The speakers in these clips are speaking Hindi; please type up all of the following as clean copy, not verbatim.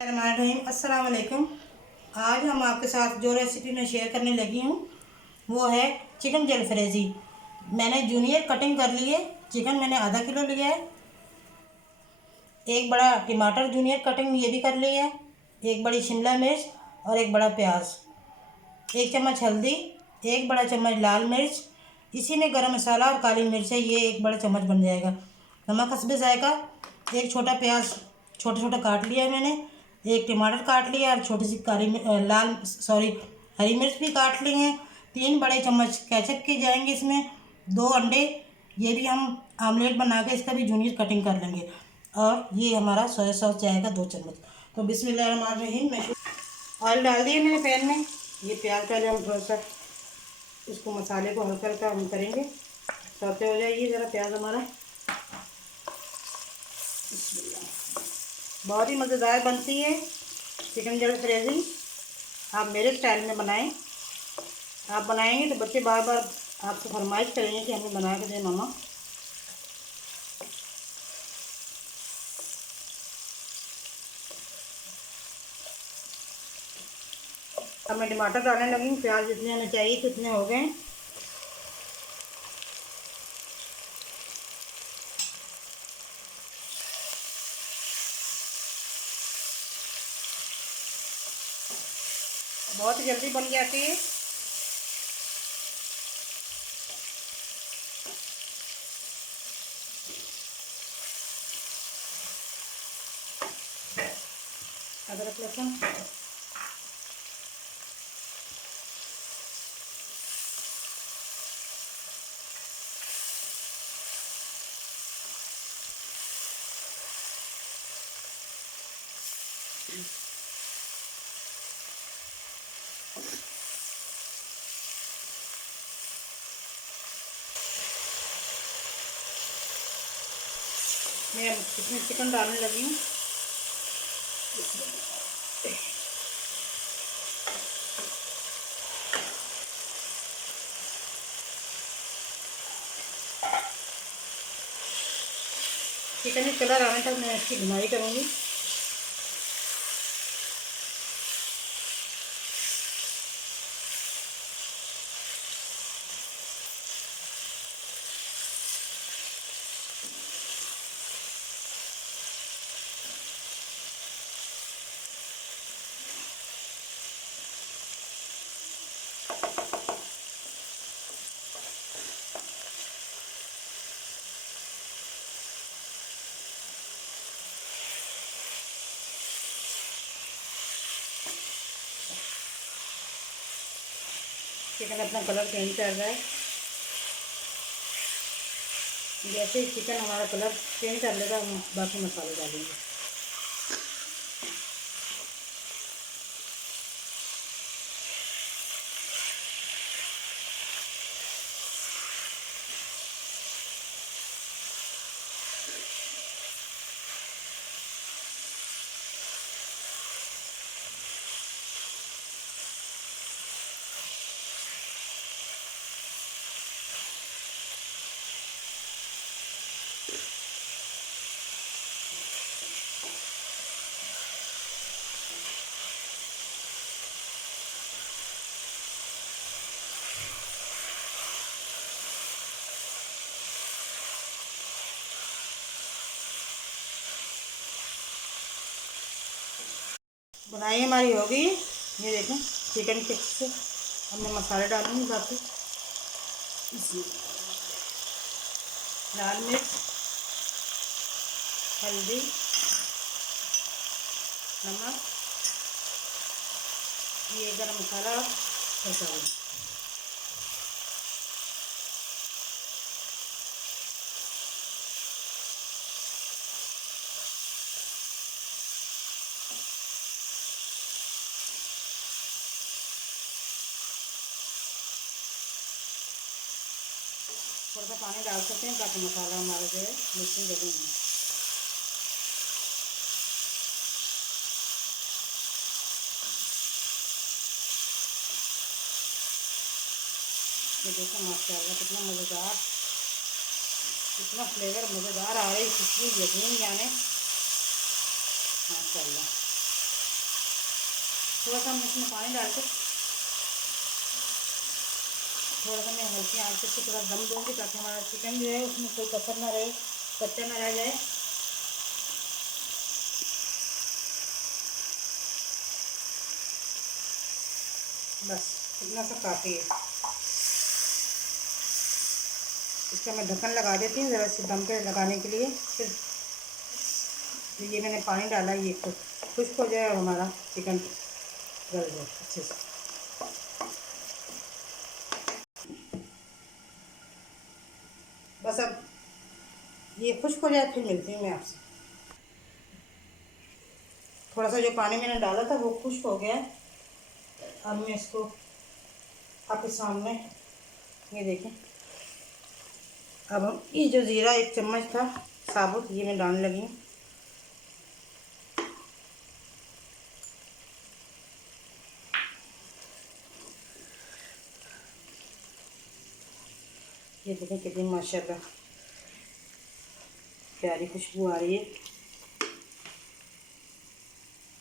अस्सलाम वालेकुम। आज हम आपके साथ जो रेसिपी मैं शेयर करने लगी हूँ वो है चिकन जलफ्रेज़ी। मैंने जूनियर कटिंग कर ली है। चिकन मैंने आधा किलो लिया है। एक बड़ा टमाटर जूनियर कटिंग ये भी कर ली है। एक बड़ी शिमला मिर्च और एक बड़ा प्याज। 1 चम्मच हल्दी, 1 बड़ा चम्मच लाल मिर्च, इसी में गरम मसाला और काली मिर्च है, ये 1 बड़ा चम्मच बन जाएगा। नमक हस्बे जायका। एक छोटा प्याज छोटा छोटा काट लिया है मैंने। एक टमाटर काट लिया और छोटी सी हरी मिर्च भी काट ली हैं। 3 बड़े चम्मच केचप के जाएंगे इसमें। 2 अंडे, ये भी हम आमलेट बना के इसका भी जूनियर कटिंग कर लेंगे। और ये हमारा सोया सॉस जाएगा 2 चम्मच। तो बिस्मिल्लाहिर्रहमानिर्रहीम। मैं ऑयल डाल दिए मैंने पैन में। ये प्याज पहले हम थोड़ा सा इसको मसाले को हल्का हल्का हम करेंगे, सौते हो जाइए ज़रा प्याज हमारा। बहुत ही मज़ेदार बनती है चिकन जलफ्रेज़ी। आप मेरे स्टाइल में बनाएं। आप बनाएंगे तो बच्चे बार बार आपसे फरमाइश करेंगे कि हमें बना के दें मम्मा। अब मैं टमाटर डालने लगी हूँ। प्याज जितने हमें चाहिए तो इतने हो गए। बहुत ही जल्दी बन जाती है। अदरक लहसुन, मैं इसमें चिकन डालने लगी हूँ। चिकन में कलर आने तक मैं इसकी भुनाई करूँगी। चिकन अपना कलर चेंज कर रहा है। जैसे ही चिकन हमारा कलर चेंज कर लेगा हम बाकी मसाले डालेंगे। बुनाई हमारी हो गई। ये देखें चिकन के से हमने मसाले डालेंगे बाकी। लाल मिर्च, हल्दी, नमक, ये गरम मसाला और थोड़ा सा पानी डाल सकते हैं ताकि मसाला हमारा जो है मिक्सिंग जगह नहीं। ये देखो माशाल्लाह कितना मज़ेदार, कितना फ्लेवर मज़ेदार आ रही, खुशबू यकीन जाने माशाल्लाह। थोड़ा सा हम इसमें पानी डाल के थोड़ा सा मैं हल्की आंच से थोड़ा दम दूँगी, ताकि हमारा चिकन जो है उसमें कोई कसर ना रहे, कच्चा ना रह जाए। बस इतना सा काफ़ी है। इसका मैं ढक्कन लगा देती हूँ ज़रा सी दम पे लगाने के लिए। फिर ये मैंने पानी डाला, ये खुश्क हो जाए और हमारा चिकन गल जाए अच्छे से। बस अब ये खुश्क हो जाए फिर मिलती हूँ मैं आपसे। थोड़ा सा जो पानी मैंने डाला था वो खुश्क हो गया है। अब मैं इसको आपके सामने ये देखें। अब हम ये जो ज़ीरा 1 चम्मच था साबुत, ये मैं डालने लगी हूँ। ये देखें कितनी माशाल्लाह प्यारी खुशबू आ रही है।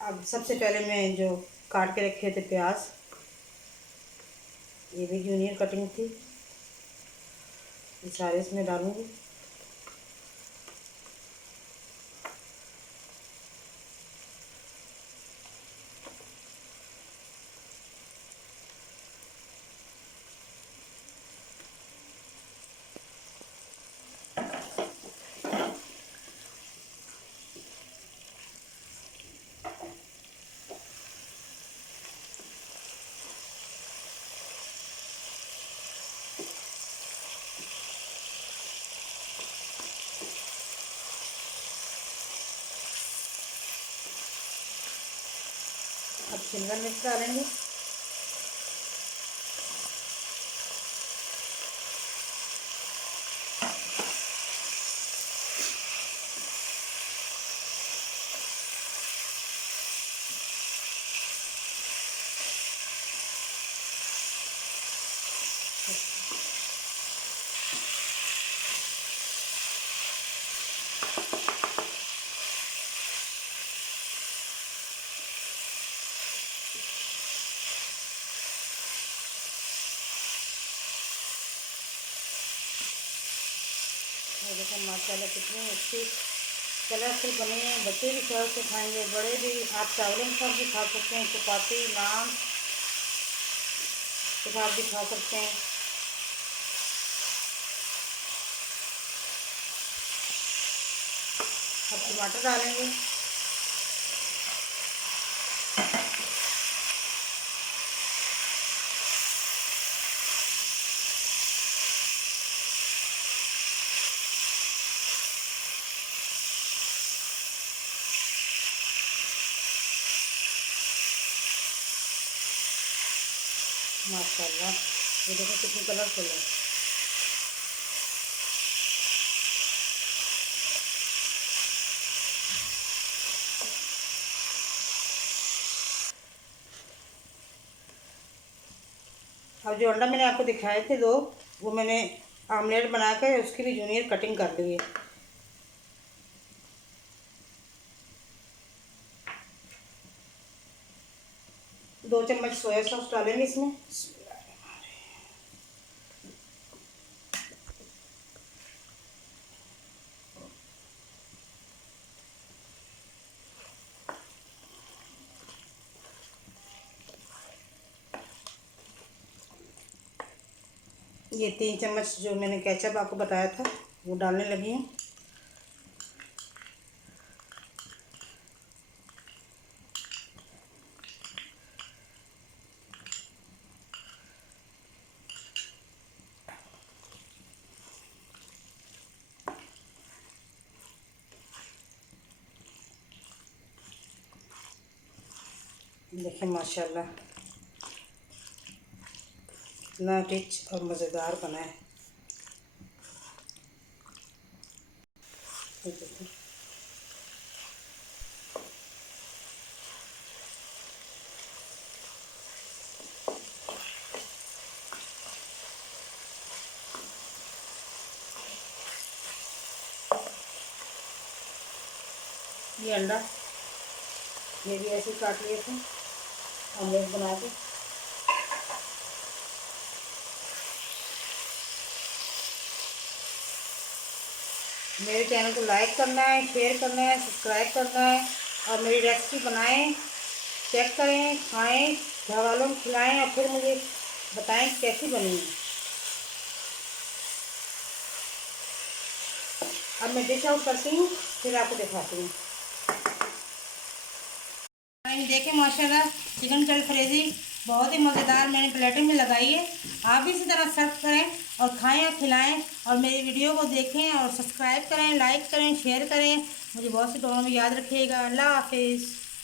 अब सबसे पहले मैं जो काट के रखे थे प्याज, ये भी जूनियर कटिंग थी, ये सारे इसमें डालूंगी। अब शिमला मिर्च डालेंगे। ये देखें माशाल्लाह कितनी अच्छी कलरफुल बनी है। बच्चे भी शौक से खाएंगे, बड़े भी। आप चावलों के साथ भी खा सकते हैं, चपाती नान के साथ भी खा सकते हैं। अब टमाटर डालेंगे। माशाल्लाह ये देखो कितनी कलरफुल है। अब जो अंडा मैंने आपको दिखाए थे 2, वो मैंने आमलेट बना कर उसकी भी जूनियर कटिंग कर ली है। 2 चम्मच सोया सॉस डालेंगे इसमें। ये 3 चम्मच जो मैंने केचप आपको बताया था वो डालने लगी हूँ। देखिए माशाल्लाह इतना रिच और मज़ेदार बना है। ये देखिए ये अंडा ये भी ऐसे काट लिए थे। ऑमलेट बना के। मेरे चैनल को लाइक करना है, शेयर करना है, सब्सक्राइब करना है और मेरी रेसिपी बनाएं, चेक करें, खाएं, घर वालों को खिलाएं और फिर मुझे बताएं कैसी बनी है। अब मैं डिश आउट करती हूँ, फिर आपको दिखाती हूँ। देखें माशाल्लाह चिकन जलफ्रेजी बहुत ही मज़ेदार मैंने प्लेटिंग में लगाई है। आप भी इसी तरह सर्व करें और खाएं और खिलाएं और मेरी वीडियो को देखें और सब्सक्राइब करें, लाइक करें, शेयर करें। मुझे बहुत सी दुआओं में याद रखिएगा। अल्लाह हाफिज़।